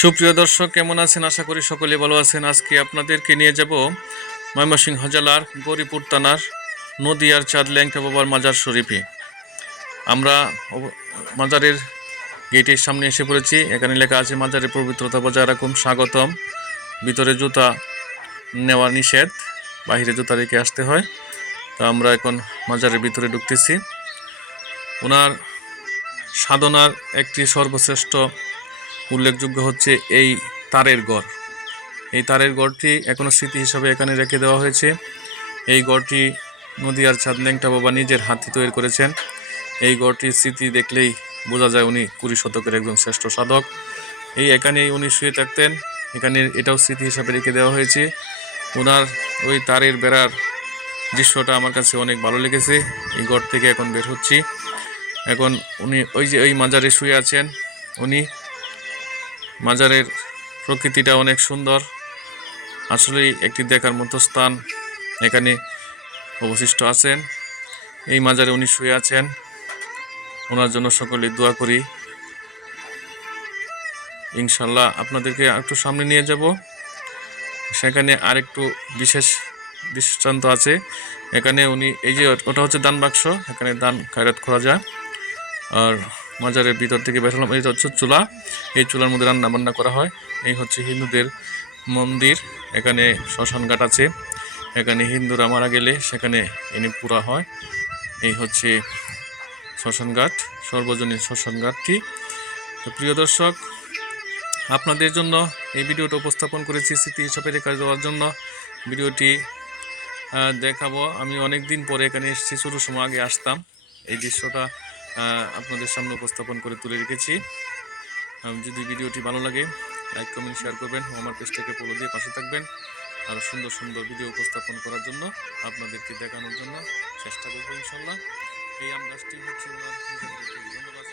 সুপ্রিয় দর্শক, কেমন আছেন? আশা করি সকলে ভালো আছেন। আজকে আপনাদেরকে নিয়ে যাব ময়মনসিংহ জেলার গৌরীপুর থানার নদিয়ার চাঁদ ল্যাংটা বাবার মাজার শরীফে। আমরা মাজারের গেটের সামনে এসে পড়েছি। এখানে লেখা আছে মাজারের পবিত্রতা বজায় রাখুন, স্বাগতম। ভিতরে জুতা নেওয়া নিষেধ, বাহিরে জুতা রেখে আসতে হয়। তো আমরা এখন মাজারের ভিতরে ঢুকতেছি। ওনার সাধনার একটি সর্বশ্রেষ্ঠ উল্লেখযোগ্য হচ্ছে এই তারের গড়। এই তারের গড়টি এখনও স্মৃতি হিসাবে এখানে রেখে দেওয়া হয়েছে। এই গড়টি নদিয়ার চাঁদ ল্যাংটা বাবা নিজের হাতে তৈরি করেছেন। এই গড়টির স্মৃতি দেখলেই বোঝা যায় উনি 20 শতকের একজন শ্রেষ্ঠ সাধক। এখানেই উনি শুয়ে থাকতেন। এখানে এটাও স্মৃতি হিসাবে রেখে দেওয়া হয়েছে। ওনার ওই তারের বেড়ার দৃশ্যটা আমার কাছে অনেক ভালো লেগেছে। এই গড় থেকে এখন বের হচ্ছি। এখন উনি ওই মাজারে শুয়ে আছেন। উনি মাজারের প্রকৃতিটা অনেক সুন্দর, আসলেই একটি দেখার মতো স্থান এখানে অবশিষ্ট আছেন। এই মাজারে উনি শুয়ে আছেন। ওনার জন্য সকলে দোয়া করি। ইনশাল্লাহ আপনাদেরকে একটু সামনে নিয়ে যাব। সেখানে আরেকটু বিশেষ দৃষ্টান্ত আছে। এখানে উনি ওটা হচ্ছে দান বাক্স, এখানে দান খয়রাত করা যায়। আর মাজারের ভিতর থেকে বের হলাম। এই হচ্ছে চুলা, এই চুলার মধ্যে রান্না বান্না করা হয়। এই হচ্ছে হিন্দুদের মন্দির। এখানে শ্মশান ঘাট আছে। এখানে হিন্দুরা মারা গেলে সেখানে এনে পুরা হয়। এই হচ্ছে শ্মশান ঘাট, সর্বজনীন শ্মশান ঘাটটি। তো প্রিয় দর্শক, আপনাদের জন্য এই ভিডিওটা উপস্থাপন করেছি স্মৃতি হিসাবে রেখে দেওয়ার জন্য। ভিডিওটি দেখাবো। আমি অনেক দিন পরে এখানে এসেছি, শুরু সময় আগে আসতাম। এই দৃশ্যটা আপনাদের সামনে উপস্থাপন করে তুলে রেখেছি। যদি ভিডিওটি ভালো লাগে লাইক কমেন্ট শেয়ার করবেন, আমার পেজটাকে ফলো দিয়ে পাশে থাকবেন। আর সুন্দর সুন্দর ভিডিও উপস্থাপন করার জন্য, আপনাদেরকে দেখানোর জন্য চেষ্টা করবো ইনশাল্লাহ। এই আম গাছটি হচ্ছে ওনার ধন্যবাদ।